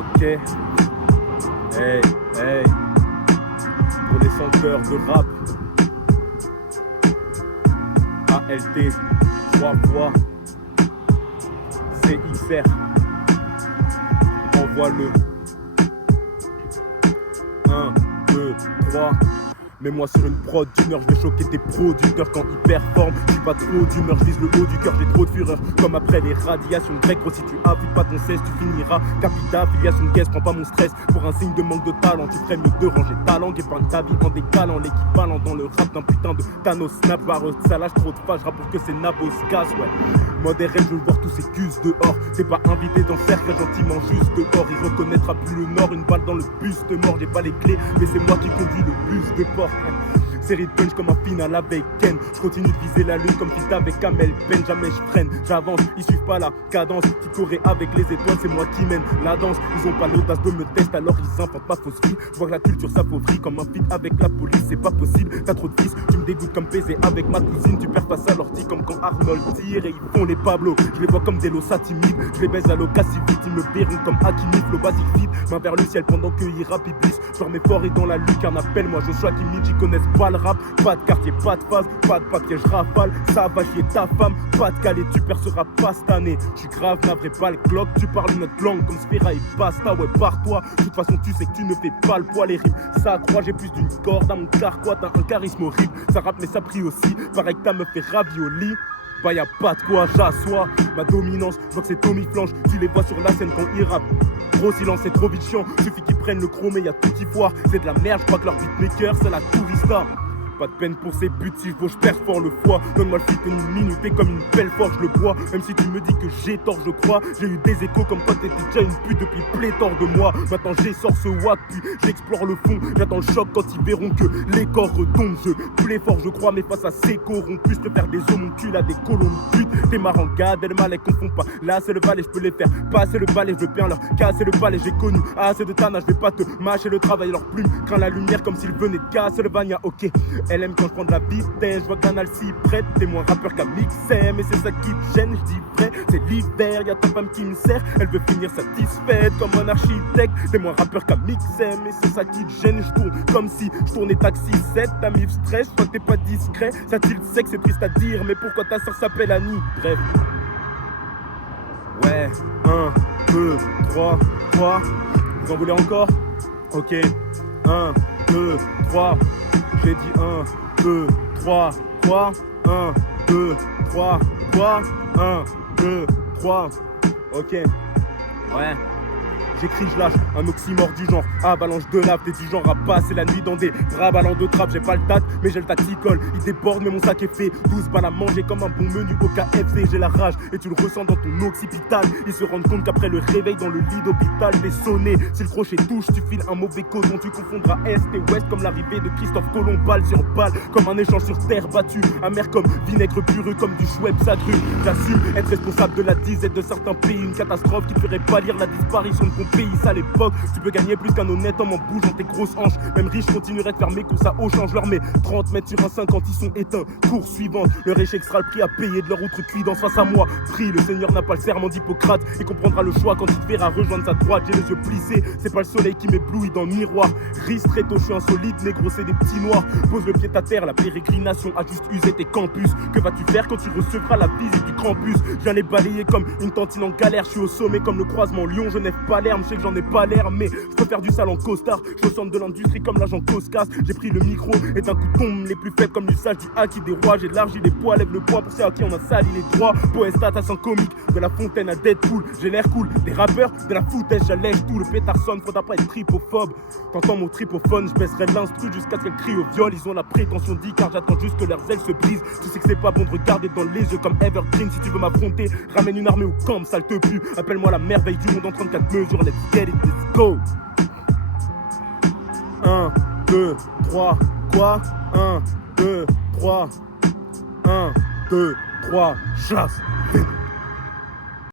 Ok. Hey, hey. Pour les chanteurs de rap. ALT, 3 fois. CXR. Envoie-le. 1, 2, 3. Mets-moi sur une prod d'une heure, je vais choquer tes producteurs quand ils performent. Je suis pas trop d'humeur, je vise le haut du cœur, j'ai trop de fureur. Comme après les radiations grecques, gros, si tu appliques pas ton cesse, tu finiras capita, filiation de caisse, prends pas mon stress. Pour un signe de manque de talent, tu ferais mieux de ranger ta langue. Épargne ta vie en décalant l'équivalent dans le rap d'un putain de Thanos. Snap, vareux, ça lâche trop de phages, rap pour que ces nabos se cassent, ouais. Modéré, je veux voir tous ces culs dehors. T'es pas invité dans le cercle, gentiment juste dehors. Il reconnaîtra plus le nord, une balle dans le buste mort. J'ai pas les clés, mais c'est moi qui conduis le bus de port. Série de punch comme un final avec Ken. Je continue de viser la lune comme fit avec Kamel Ben. Jamais je freine, j'avance, ils suivent pas la cadence. Qui courait avec les étoiles, c'est moi qui mène la danse. Ils ont pas l'audace de me tester, alors ils inventent pas fausse vie. Je vois que la culture s'appauvrit comme un feat avec la police. C'est pas possible, t'as trop de fils. Tu me dégoûtes comme baiser avec ma cousine. Tu perds face à l'ortie comme quand Arnold tire et ils font les Pablo. Je les vois comme des losa timides. Je les baise à l'occasion si vite. Ils me verront comme Hakimi, flow basique vide. Main vers le ciel pendant que ils rap, ils glissent. Je remets fort et dans la lucarne, appelle-moi Joshua Kimmich. J'y connaissent pas le rap, pas de quartier, pas de phase, pas de papier, je rafale. Ça va chier ta femme, pas de calé, tu perceras pas cette année. Je suis grave, navré, pas le clock. Tu parles notre langue comme Sphera et Basta, ouais, pars-toi. De toute façon, tu sais que tu ne fais pas le poids, les rimes. Ça accroît, j'ai plus d'une corde à mon carquois. T'as un charisme horrible, ça rappe, mais ça prie aussi. Pareil que ta meuf fait ravioli. Bah y'a pas de quoi, j'assois ma dominance. Je vois que c'est Tommy Flanche, tu les vois sur la scène quand ils rappent. Gros silence, c'est trop vite chiant. Suffit qu'ils prennent le chrome et y'a tout qui foire. C'est de la merde, je crois que leur beatmaker c'est la tourista. Pas de peine pour ces buts, si je je perds fort le foie. Donne-moi le feat une minute et comme une belle forge le bois. Même si tu me dis que j'ai tort, je crois. J'ai eu des échos comme quoi t'étais déjà une pute depuis pléthore de mois. Maintenant j'essore ce wack, puis j'explore le fond. J'attends le choc quand ils verront que les corps retombent. Je plais fort, je crois, mais face à ces corrompus, je peux faire des homoncules à des colons de pute. T'es marrant, gade, le mal, confond pas. Là c'est le balai, je peux les faire passer le balai, je veux bien leur casser le balai. J'ai connu assez de tana, je vais pas te mâcher le travail, leur plume. Crains la lumière comme s'ils venaient de casser le Vania, ok. Elle aime quand je prends de la vitesse, je vois Canal s'y prête. T'es moins rappeur qu'à mixer, mais c'est ça qui te gêne, je dis vrai. C'est l'hiver, y'a ta femme qui me sert. Elle veut finir satisfaite comme un architecte. T'es moins rappeur qu'à mixer, mais c'est ça qui te gêne. Je tourne comme si je tournais taxi 7. Ta mif stress, je crois que t'es pas discret. Ça tilt sec, c'est triste à dire, mais pourquoi ta soeur s'appelle Annie? Bref. Ouais, 1, 2, 3, 3. Vous en voulez encore? Ok. 1, 2, 3. J'ai dit 1, 2, 3, quoi? 1, 2, 3, quoi? 1, 2, 3, ok, ouais. J'écris, je lâche un oxymore du genre avalanche de lave, t'es du genre à passer la nuit dans des draps ballants de trappe. J'ai pas le tact, mais j'ai le tacticole. Il déborde, mais mon sac est fait 12 balles à manger comme un bon menu au KFC. J'ai la rage et tu le ressens dans ton occipital. Ils se rendent compte qu'après le réveil dans le lit d'hôpital, t'es sonné. Si le crochet touche, tu files un mauvais coton. Tu confondras Est et Ouest comme l'arrivée de Christophe Colomb. Balle sur balle, comme un échange sur terre battue. Amer comme vinaigre pureux, comme du Schweppes s'agrue. J'assume être responsable de la disette de certains pays. Une catastrophe qui te ferait pâlir la disparition de ton pays. À l'époque, tu peux gagner plus qu'un honnête homme en bougeant tes grosses hanches. Même riche continuerait de faire mes courses à Auchan. Je leur mets 30 mètres sur un 50, ils sont éteints. Course suivante, leur échec sera le prix à payer de leur outrecuidance face à moi. Prie, le Seigneur n'a pas le serment d'Hippocrate et comprendra le choix quand il te verra rejoindre sa droite. J'ai les yeux plissés, c'est pas le soleil qui m'éblouit dans le miroir. Ristretto, je suis insolite, négro, c'est des petits noirs. Pose le pied à terre, la pérégrination a juste usé tes campus. Que vas-tu faire quand tu recevras la visite du campus? Je viens les balayer comme une tantine en galère. Je suis au sommet comme le croisement Lyon-Genève-Palerme. Je sais que j'en ai pas l'air, mais je peux faire du sale en costard. Je ressens de l'industrie comme l'agent Coscas. J'ai pris le micro et d'un coup tombe les plus faibles comme l'usage du haki des rois. J'ai élargi les poids, lève le poids pour ceux à qui on a sali les droits. Poestat à 100 comique, de la fontaine à Deadpool. J'ai l'air cool, des rappeurs, de la foutaise, j'allège tout. Le pétard sonne, faudra pas être tripophobe. T'entends mon tripophone, je baisserai l'instru jusqu'à ce qu'elle crie au viol. Ils ont la prétention dit car j'attends juste que leurs ailes se brisent. Tu sais que c'est pas bon de regarder dans les yeux comme Evergreen. Si tu veux m'affronter, ramène une armée au camp, ça te pue. Appelle-moi la merveille du monde en 34 mesures, let's get it, let's go. 1, 2, 3, quoi? 1, 2, 3, 1, 2, 3, chasse.